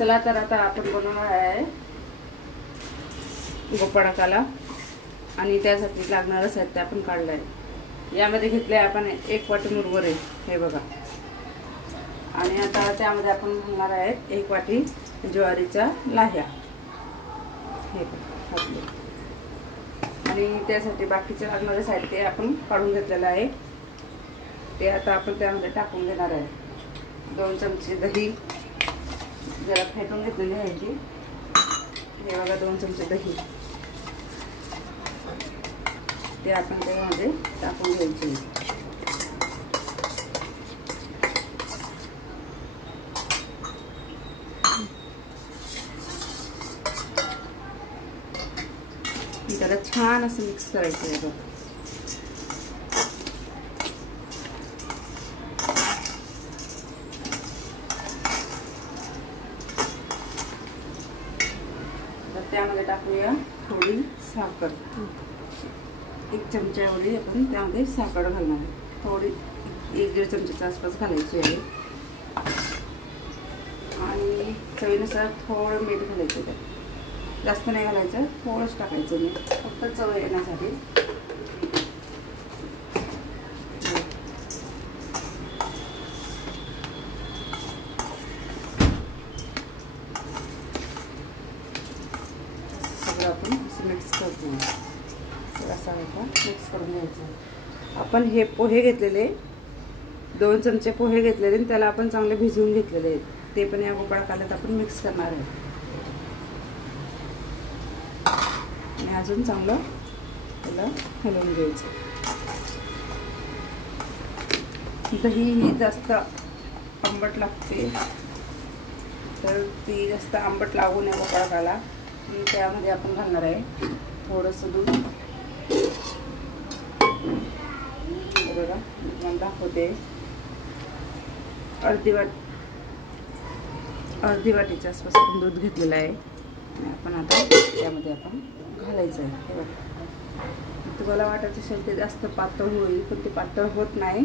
चला तर आता आपण बनवणार आहे गोपाळकाला आणि त्यासाठी लागणारं साहित्य आपण काढलं आहे. यामध्ये घेतले आपण 1 वाटी मुरमुरे, हे बघा. आणि आता त्यामध्ये आपण घालणार आहे 1 वाटी ज्वारीच्या लाह्या, हे घातले. आणि त्यासाठी बाकीचे लागणारे साहित्य आपण काढून घेतलेलं आहे. ते आता आपण त्यामध्ये टाकून घेणार आहे. 2 चमचे दही जरा फेटून घेतलेली आहे ती, हे बघा. 2 चमचे दही ते आपण त्यामध्ये टाकून घ्यायचे. त्याला छान असं मिक्स करायचं आहे बघा. त्यामध्ये टाकूया थोडी साखर, 1 चमचा एवढी आपण त्यामध्ये साखर घालणार आहे. थोडी 1-1.5 चमच्याच्या आसपास घालायची आहे. आणि चवीनुसार थोडं मीठ घालायचं. त्यात जास्त नाही घालायचं, थोडंच टाकायचं मीठ, फक्त चव येण्यासाठी. आपण मिक्स करतो. असा मिक्स करून घ्यायचं. आपण हे पोहे घेतलेले 2 चमचे पोहे घेतलेले, त्याला आपण चांगले भिजवून घेतलेले आहेत. ते पण या गोपाळकाल्यात आपण मिक्स करणार आहे. आणि अजून चांगलं त्याला हलवून घ्यायचं. दही ही जास्त आंबट लागते, तर ती जास्त आंबट लागू नये गोपाळकाला. त्यामध्ये आपण घालणार आहे थोडंसं दूध, बघा. मी दाखवते. अर्धी वाटीच्या आसपास आपण दूध घेतलेलं आहे. आणि आपण आता त्यामध्ये आपण घालायचं आहे. हे बघा. तुम्हाला वाटत असेल ते जास्त पातळ होईल, पण ते पातळ होत नाही.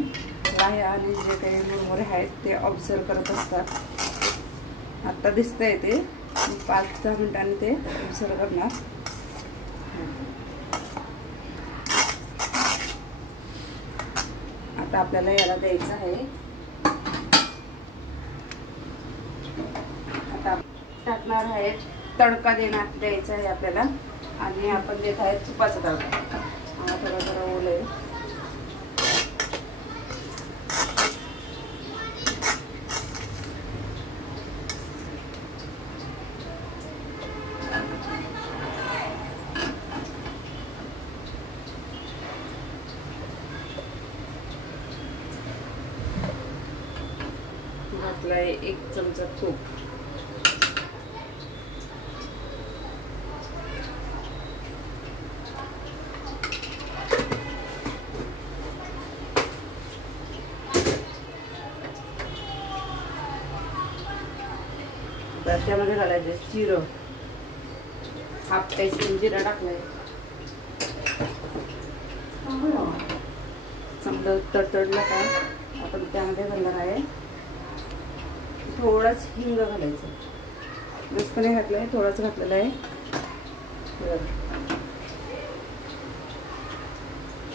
लाह्या आणि जे काही मुरमुरे आहेत ते ऑब्झर्व करत असतात. आत्ता दिसतंय ते 5-10 मिनिटांनी ते ऑब्झर्व करणार. आता आपल्याला याला द्यायचं आहे. आता टाकणार आहे तडका द्यायचा आहे आपल्याला. आणि आपण देत आहे तुपाचा तडका. थोडं ओले घातला आहे 1 चमचा तूप. त्यामध्ये घालायचे जिरं, 1/2 टीस्पून जिरा टाकलाय. चांगलं तडतडलं का आपण त्यामध्ये घालणार आहे थोडाच हिंग घालायचं. जास्त नाही घातलंय, थोडाच घातलेला आहे.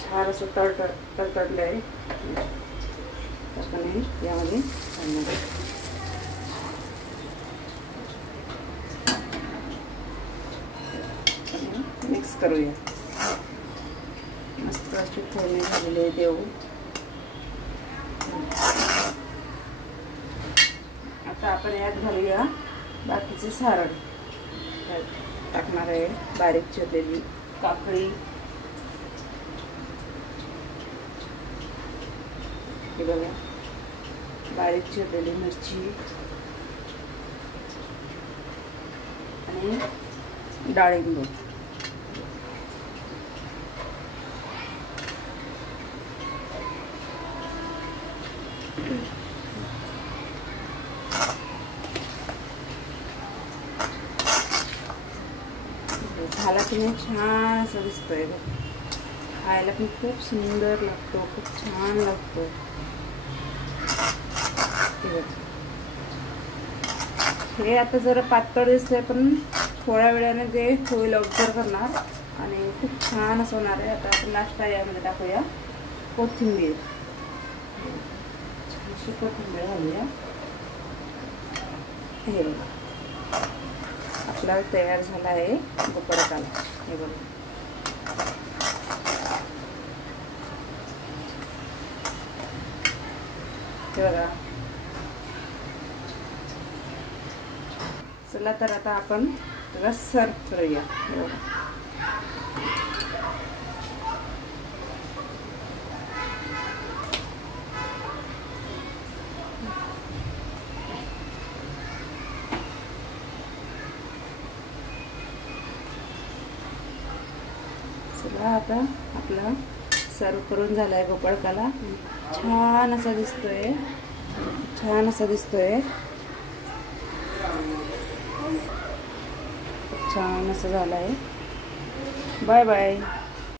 छान असं तडतडलं आहे. आपण यामध्ये घालणार आहे. मिक्स करूया. मस्त अशी फोडणी झालेली आहे देऊ. आता आपण यात घालूया बाकीचे सारण. टाकणार आहे बारीक चिरलेली काकडी, हे बघा. बारीक चिरलेली मिरची आणि डाळिंब. झाला की नाही छान असं दिसतोय. खायला पण खूप सुंदर लागतो, खूप छान लागतो. हे आता जरा पातळ दिसतंय पण थोड्या वेळाने ते होईल, ऑब्झर्व करणार आणि खूप छान असं होणार आहे. आता आपण लास्ट यामध्ये टाकूया कोथिंबीर, छानशी कोथिंबीर घालूया. हे बघा आपला तयार झाला आहे भोपळकाला. हे बघा हे बघा. चला तर आता आपण त्याला सर्व करूया. हे बघा चला आता आपला सर्व करून झालाय भोपळकाला. छान असा दिसतोय, छान असा दिसतोय, छान असं झालंय. Bye bye.